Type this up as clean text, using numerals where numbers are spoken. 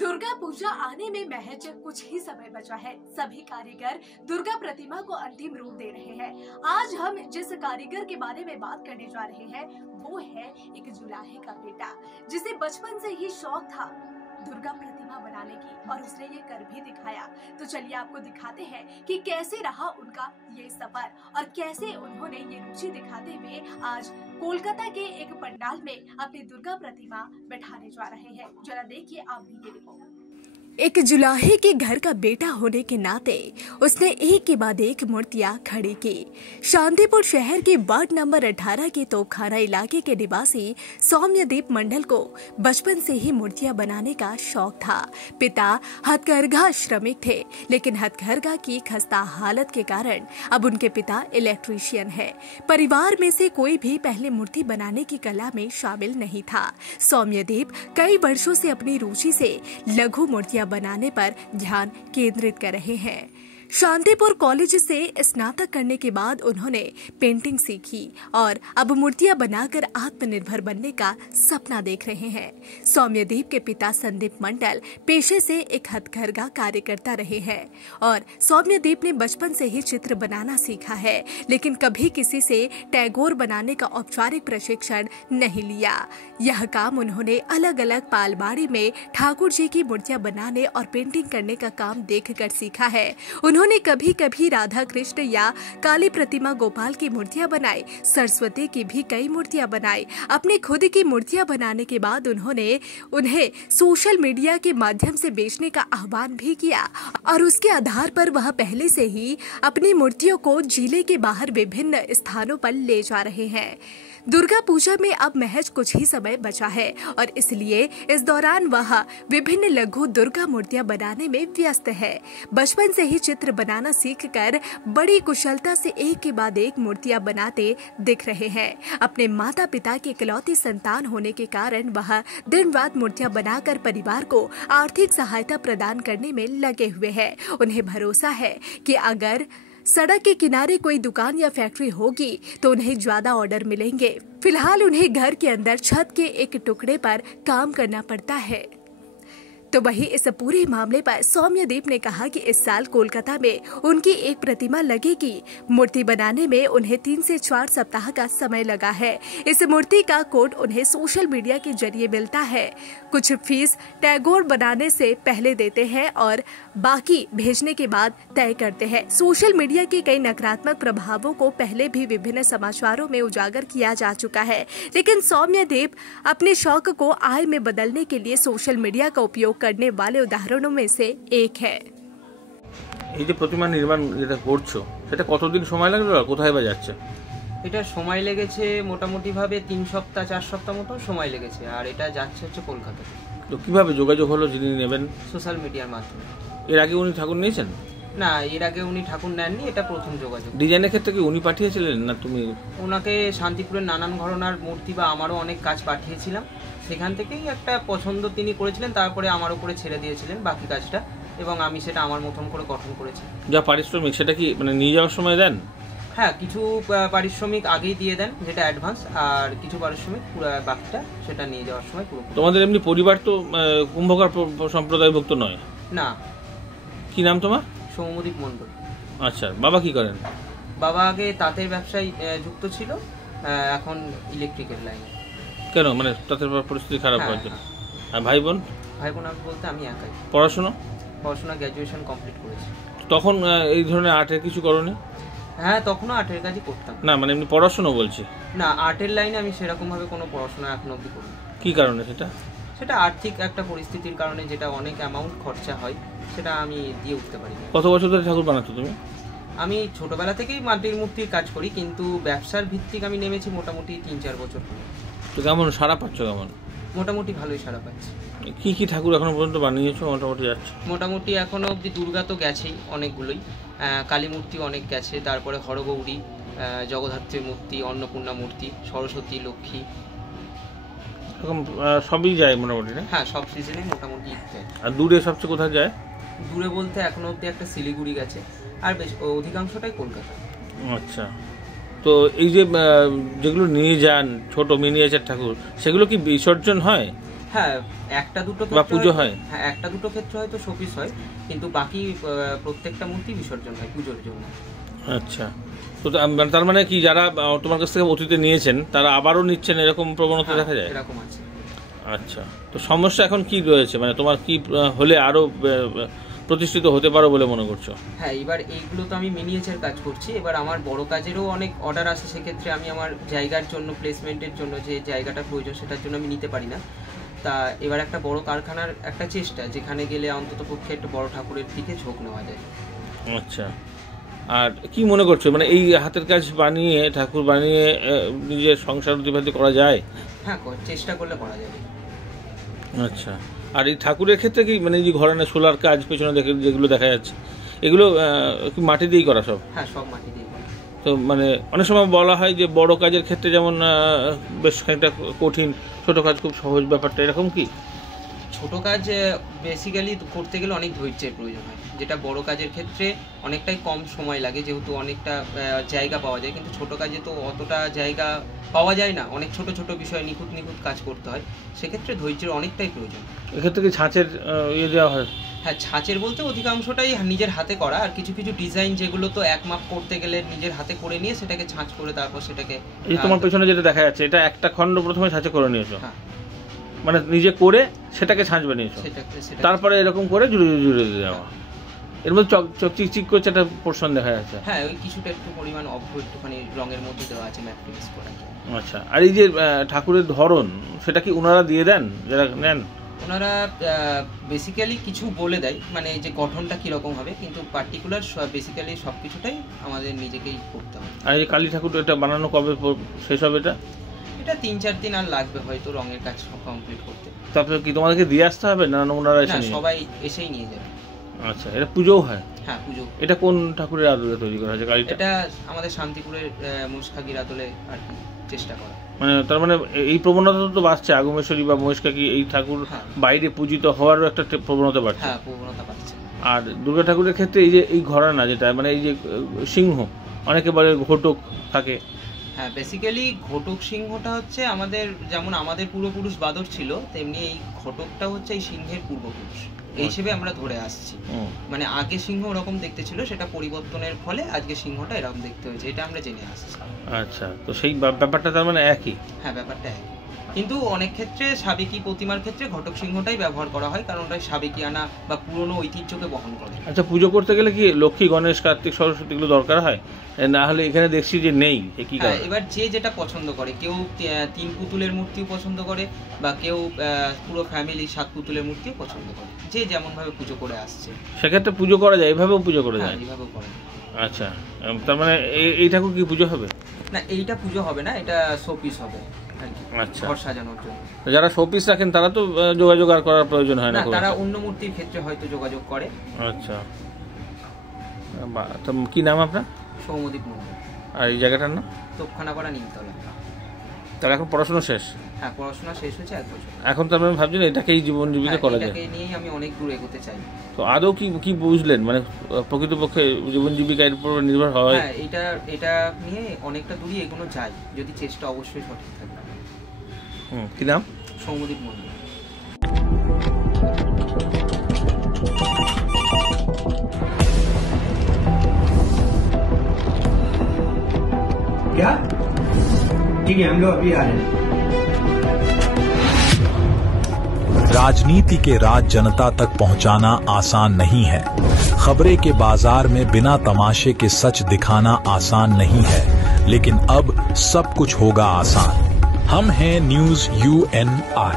दुर्गा पूजा आने में महज कुछ ही समय बचा है। सभी कारीगर दुर्गा प्रतिमा को अंतिम रूप दे रहे हैं। आज हम जिस कारीगर के बारे में बात करने जा रहे हैं वो है एक जुलाहे का बेटा, जिसे बचपन से ही शौक था दुर्गा प्रतिमा बनाने की और उसने ये कर भी दिखाया। तो चलिए आपको दिखाते हैं कि कैसे रहा उनका ये सफर और कैसे उन्होंने ये रुचि दिखाते हुए आज कोलकाता के एक पंडाल में अपनी दुर्गा प्रतिमा बैठाने जा रहे हैं। जरा देखिए आप भी ये रिपोर्ट। एक जुलाहे के घर का बेटा होने के नाते उसने एक के बाद एक मूर्तियां खड़ी की। शांतिपुर शहर के वार्ड नंबर 18 के तोपखाना इलाके के निवासी सौम्यदीप मंडल को बचपन से ही मूर्तियां बनाने का शौक था। पिता हथकरघा श्रमिक थे, लेकिन हथकरघा की खस्ता हालत के कारण अब उनके पिता इलेक्ट्रीशियन है। परिवार में से कोई भी पहले मूर्ति बनाने की कला में शामिल नहीं था। सौम्यदीप कई वर्षों से अपनी रुचि से लघु मूर्तियां बनाने पर ध्यान केंद्रित कर रहे हैं। शांतिपुर कॉलेज से स्नातक करने के बाद उन्होंने पेंटिंग सीखी और अब मूर्तियां बनाकर आत्मनिर्भर बनने का सपना देख रहे हैं। सौम्यदीप के पिता संदीप मंडल पेशे से एक हथकरघा कार्यकर्ता रहे हैं और सौम्यदीप ने बचपन से ही चित्र बनाना सीखा है, लेकिन कभी किसी से टैगोर बनाने का औपचारिक प्रशिक्षण नहीं लिया। यह काम उन्होंने अलग अलग पालबाड़ी में ठाकुर जी की मूर्तियां बनाने और पेंटिंग करने का काम देखकर सीखा है। उन्होंने कभी कभी राधा कृष्ण या काली प्रतिमा गोपाल की मूर्तियां बनाई, सरस्वती की भी कई मूर्तियां बनाई। अपनी खुद की मूर्तियां बनाने के बाद उन्होंने उन्हें सोशल मीडिया के माध्यम से बेचने का आह्वान भी किया और उसके आधार पर वह पहले से ही अपनी मूर्तियों को जिले के बाहर विभिन्न स्थानों पर ले जा रहे हैं। दुर्गा पूजा में अब महज कुछ ही समय बचा है और इसलिए इस दौरान वह विभिन्न लघु दुर्गा मूर्तियां बनाने में व्यस्त है। बचपन से ही चित्र बनाना सीखकर बड़ी कुशलता से एक के बाद एक मूर्तियां बनाते दिख रहे हैं। अपने माता पिता की इकलौती संतान होने के कारण वह दिन रात मूर्तियां बनाकर परिवार को आर्थिक सहायता प्रदान करने में लगे हुए हैं। उन्हें भरोसा है कि अगर सड़क के किनारे कोई दुकान या फैक्ट्री होगी तो उन्हें ज्यादा ऑर्डर मिलेंगे। फिलहाल उन्हें घर के अंदर छत के एक टुकड़े पर काम करना पड़ता है। तो वहीं इस पूरे मामले पर सौम्यदीप ने कहा कि इस साल कोलकाता में उनकी एक प्रतिमा लगेगी। मूर्ति बनाने में उन्हें 3 से 4 सप्ताह का समय लगा है। इस मूर्ति का कोड उन्हें सोशल मीडिया के जरिए मिलता है। कुछ फीस टैगोर बनाने से पहले देते हैं और बाकी भेजने के बाद तय करते हैं। सोशल मीडिया के कई नकारात्मक प्रभावों को पहले भी विभिन्न समाचारों में उजागर किया जा चुका है, लेकिन सौम्यदीप अपने शौक को आय में बदलने के लिए सोशल मीडिया का उपयोग करने वाले उदाहरणों में से एक है। এই যে প্রতিমা নির্মাণ যেটা করছো সেটা কতদিন সময় লাগলো আর কোথায় বা যাচ্ছে? এটা সময় লেগেছে মোটামুটি ভাবে 3 সপ্তাহ 4 সপ্তাহ মতো সময় লেগেছে আর এটা যাচ্ছে হচ্ছে কলকাতা। তো কিভাবে যোগাযোগ হলো যিনি নেবেন? সোশ্যাল মিডিয়ার মাধ্যমে। এর আগে উনি ঠাকুর নিয়েছেন? না, এর আগে উনি ঠাকুর নেননি, এটা প্রথম যোগাযোগ। ডিজাইনের ক্ষেত্রে কি উনি পাঠিয়েছিলেন না তুমি? ওনাকে শান্তিপুরের নানান ঘরানার মূর্তি বা আমারও অনেক কাজ পাঠিয়েছিলাম, সেখান থেকেই একটা পছন্দ তিনি করেছিলেন, তারপরে আমার উপরে ছেড়ে দিয়েছিলেন বাকি কাজটা এবং আমি সেটা আমার মতন করে গঠন করেছি। যা পারিশ্রমিক সেটা কি মানে নিয়ে যাওয়ার সময় দেন? হ্যাঁ, কিছু পারিশ্রমিক আগেই দিয়ে দেন যেটা অ্যাডভান্স, আর কিছু পারিশ্রমিক পুরো বাকিটা সেটা নিয়ে যাওয়ার সময় পুরো। তোমাদের এমনি পরিবার তো কুম্ভকার সম্প্রদায়ভুক্ত নয়? না। কি নাম তোমার? সৌম্যদীপ মণ্ডল। আচ্ছা, বাবা কি করেন? বাবা আগে তাঁতের ব্যবসায় যুক্ত ছিল, এখন ইলেকট্রিকের লাইনে। কেন, মানে তাঁতের পরিস্থিতি খারাপ হওয়ার জন্য? আর ভাই বোন? ভাই বোন বলতে আমি একাই। পড়াশোনা গ্র্যাজুয়েশন কমপ্লিট করেছি। তখন এই ধরনের আর্টের কিছু করনি? হ্যাঁ, তখনও আর্টের কাজই করতাম। না, মানে এমনি পড়াশোনা বলছি। না, আর্টের লাইনে আমি সেরকম ভাবে কোনো পড়াশোনা এখনো অবধি করিনি। কি কারণে? সেটা আর্থিক একটা পরিস্থিতির কারণে, যেটা অনেক অ্যামাউন্ট খরচা হয়, সেটা আমি দিয়ে উঠতে পারি না। কত বছর ধরে ঠাকুর বানাচ্ছো তুমি? আমি ছোটবেলা থেকেই মাটির মূর্তির কাজ করি, কিন্তু ব্যবসার ভিত্তিক আমি নেমেছি মোটামুটি 3-4 বছর হলো। তো কেমন সাড়া পাচ্ছ? কেমন? মোটামুটি ভালোই সাড়া পাচ্ছি। কি কি ঠাকুর এখনো পর্যন্ত বানিয়েছো? মোটামুটি যাচ্ছে। মোটামুটি এখনো অবধি দুর্গা তো গেছেই অনেকগুলোই, কালী মূর্তি অনেক গেছে, তারপরে হরগৌরী, জগদ্ধাত্রী মূর্তি, অন্নপূর্ণা মূর্তি, সরস্বতী, লক্ষ্মী, এরকম সবই যায় মোটামুটি না? হ্যাঁ, সব সিজনে মোটামুটি যায়। আর দূরে সবচেয়ে কোথায় যায়? দূরে বলতে এখনো অবধি একটা শিলিগুড়ি গেছে, আর বেশ অধিকাংশটাই কলকাতা। আচ্ছা, তো এই যে যেগুলো নিয়ে যান ছোট মিনিয়েচার ঠাকুর, সেগুলো কি বিসর্জন হয়? হ্যাঁ, একটা দুটো বা পুজো হয়? হ্যাঁ, একটা দুটো ক্ষেত্রে হয়তো শোপিস হয়, কিন্তু বাকি প্রত্যেকটা মূর্তি বিসর্জন হয় পুজোর জন্য। আচ্ছা, তো তার মানে কি যারা তোমার কাছ থেকে অতীতে নিয়েছেন তারা আবারও নিচ্ছেন, এরকম প্রবণতা দেখা যায়? এরকম আছে। আচ্ছা, তো সমস্যা এখন কি রয়েছে, মানে তোমার কি হলে আরো প্রতিষ্ঠিত হতে পারো বলে মনে করছো? হ্যাঁ, এবার এইগুলো তো আমি মিনিয়েচার কাজ করছি, এবার আমার বড় কাজেরও অনেক অর্ডার আসে, সেক্ষেত্রে আমি আমার জায়গার জন্য, প্লেসমেন্টের জন্য যে জায়গাটা প্রয়োজন সেটার জন্য আমি নিতে পারি না। তা এবার একটা বড় কারখানার একটা চেষ্টা, যেখানে গেলে অন্তত পক্ষে একটা বড় ঠাকুরের দিকে ঝোঁক নেওয়া যায়। আচ্ছা, আর কি মনে করছো, মানে এই হাতের কাজ বানিয়ে ঠাকুর বানিয়ে নিজের সংসার অতিবাহিত করা যায়? হ্যাঁ, চেষ্টা করলে করা যাবে। আচ্ছা, আর এই ঠাকুরের ক্ষেত্রে কি মানে যে ঘরানা সোলার কাজ পেছনে দেখে যেগুলো দেখা যাচ্ছে, এগুলো কি মাটি দিয়েই করা সব? হ্যাঁ, সব মাটি দিয়ে করা। তো মানে অনেক সময় বলা হয় যে বড় কাজের ক্ষেত্রে যেমন বেশ খানিকটা কঠিন, ছোট কাজ খুব সহজ, ব্যাপারটা এরকম কি? ছোট কাজ বেসিক্যালি করতে গেলে অনেক ধৈর্যের প্রয়োজন হয়, যেটা বড় কাজের ক্ষেত্রে অনেকটাই কম সময় লাগে, যেহেতু অনেকটা জায়গা পাওয়া যায়, কিন্তু ছোট কাজে তো অতটা জায়গা পাওয়া যায় না, অনেক ছোট ছোট বিষয় নিখুঁত কাজ করতে হয়, সেক্ষেত্রে ধৈর্যের অনেকটাই প্রয়োজন। এক্ষেত্রে কি ছাঁচের দেওয়া হয়? হ্যাঁ, ছাঁচের বলতে অধিকাংশটাই নিজের হাতে করা, আর কিছু কিছু ডিজাইন যেগুলো তো এক মাপ করতে গেলে নিজের হাতে করে নিয়ে সেটাকে ছাঁচ করে তারপর সেটাকে। এই তোমার পেছনে যেটা দেখা যাচ্ছে, এটা একটা খণ্ড প্রথমে ছাঁচে করে নিয়েছো? হ্যাঁ, মানে নিজে করে সেটাকে ছাঁচ বানিয়েছো, তারপরে এরকম করে জুড়ে জুড়ে দেওয়া। এর মধ্যে চক চিকচিক করছে একটা পোর্শন দেখা যাচ্ছে। হ্যাঁ, ওই কিছুটা একটু পরিমাণ একটুখানি রঙের মধ্যে দেওয়া আছে ম্যাট ফিনিশ করা। আচ্ছা, আর এই যে ঠাকুরের ধরন, সেটা কি ওনারা দিয়ে দেন যারা নেন? ওনারা বেসিক্যালি কিছু বলে দেয়, মানে যে গঠনটা কিরকম হবে, কিন্তু পার্টিকুলার বেসিক্যালি সব কিছুটাই আমাদের নিজেকেই করতে হবে। আর এই কালী ঠাকুর এটা বানানো কবে শেষ হবে? এটা 3-4 দিন আর লাগবে হয়তো রঙের কাজ কমপ্লিট করতে। তারপরে কি তোমাদেরকে দিয়ে আসতে হবে না ওনারা এসে? সবাই এসেই নিয়ে যাবে। আচ্ছা, এটা পুজোও হয়? হ্যাঁ, পুজো। এটা কোন ঠাকুরের আদলে তৈরি করা হয়েছে কালীটা? এটা আমাদের শান্তিপুরের মহিষখাগির আদলে আর কি চেষ্টা করা। মানে তার মানে এই প্রবণতা তো বাড়ছে, আগমেশ্বরী বা মহিষখাগি এই ঠাকুর বাইরে পূজিত হওয়ারও একটা প্রবণতা বাড়ছে। হ্যাঁ, প্রবণতা বাড়ছে। আর দুর্গা ঠাকুরের ক্ষেত্রে এই যে এই ঘরানা যেটা, মানে এই যে সিংহ, অনেকে বলে ঘটক থাকে। হ্যাঁ, বেসিক্যালি ঘটক সিংহটা হচ্ছে আমাদের, যেমন আমাদের পূর্বপুরুষ বাদর ছিল, তেমনি এই ঘটকটা হচ্ছে এই সিংহের পূর্বপুরুষ, এই হিসেবে আমরা ধরে আসছি। মানে আগে সিংহ ওরকম দেখতে ছিল, সেটা পরিবর্তনের ফলে আজকে সিংহটা এরকম দেখতে হয়েছে, এটা আমরা জেনে আসছি। আচ্ছা, তো সেই ব্যাপারটা তার মানে একই? হ্যাঁ, ব্যাপারটা একই, কিন্তু অনেক ক্ষেত্রে সাবেকি প্রতিমার ক্ষেত্রে ঘটক সিংহটাই ব্যবহার করা হয়, কারণ ওটা সাবেকিয়ানা বা পুরনো ঐতিহ্যকে বহন করে। আচ্ছা, পুজো করতে গেলে কি লক্ষ্মী, গণেশ, কার্তিক, সরস্বতী এগুলো দরকার হয়? না হলে এখানে দেখছি যে নেই, কি? হ্যাঁ, এবার যে যেটা পছন্দ করে, কেউ 3 পুতুলের মূর্তিও পছন্দ করে, বা কেউ পুরো ফ্যামিলি 7 পুতুলের মূর্তিও পছন্দ করে, যে যেমন ভাবে পুজো করে আসছে সেক্ষেত্রে পুজো করা যায়, এভাবেও পুজো করা যায়? এইভাবেও করা যায়। আচ্ছা, তার মানে এই ঠাকুর কি পুজো হবে? না, এইটা পুজো হবে না, এটা শোপিস হবে। আচ্ছা, ঘর সাজানোর জন্য যারা শোপিস রাখেন তারা তো যোগাযোগ আর করার প্রয়োজন হয় না, তারা অন্য মূর্তির ক্ষেত্রে হয়তো যোগাযোগ করে। আচ্ছা, তো কি নাম আপনার? সৌমদীপ মন্দির। আর এই জায়গাটার নাম? তোপখানাপাড়া, নিমতলা। তাহলে এখন পড়াশোনা শেষ? হ্যাঁ, পড়াশোনা শেষ হয়েছে 1 বছর। এখন তো আপনি ভাবছেন এটাকেই জীবন জীবিকা করা যায়? এটাকে নিয়েই আমি অনেক দূর এগোতে চাই। তো আদৌ কি বুঝলেন, মানে প্রকৃতপক্ষে জীবন জীবিকা এর উপর নির্ভর হয়? হ্যাঁ, এটা নিয়ে অনেকটা দূরই এগোনো যায়, যদি চেষ্টা অবশ্যই সঠিক থাকে। কি নাম? সৌমদীপ মন্দির। क्या? ठीक है, हम लोग अभी आ रहे हैं। राजनीति के राज जनता तक पहुंचाना आसान नहीं है। खबरें के बाजार में बिना तमाशे के सच दिखाना आसान नहीं है, लेकिन अब सब कुछ होगा आसान। हम हैं न्यूज़ UNI।